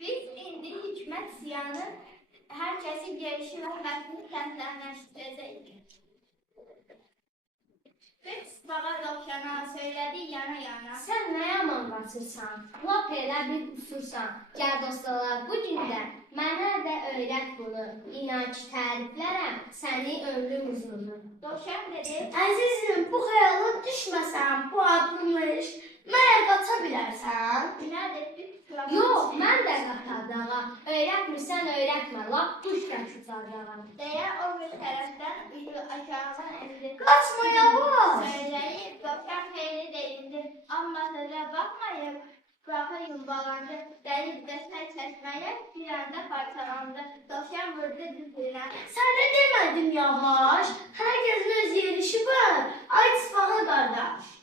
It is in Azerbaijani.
Biz indi hikmət ziyanı hər kəsi gelişi və mətni kəndlənləşdirəcəyik. Biz bağa dovşana söylədi yana yana. Sən nə yaman qaçırsan, lap elə bir qusursan. Gəl dostlar, bu gündən mənə də öyrət bunu. İnan ki, təriflərəm səni ömrüm uzunu. Dovşan dedi, Əzizim, bu xəyala düşməsən, bu addımlayış, mənə qaça bilərsən? Günədir bir kılavuz. Yox, mən də qatardağam. Öyrətmirsən, öyrətmə, lap quş qaçıracağam. Deyə o bir tərəfdən üzü aşağıdan indi. Qaçma yavaş. Söyləyib, dovşan xeyli deyildi. Amma sözə baxmayıb, qulağı yumbalandı. Dəyib dəstək çəkməyə bir anda parçalandı. Dovşan vurdu düzünə. Sənə demədim yavaş. Hər kəsin öz yerişi var. Ay, sıfağı qardaş.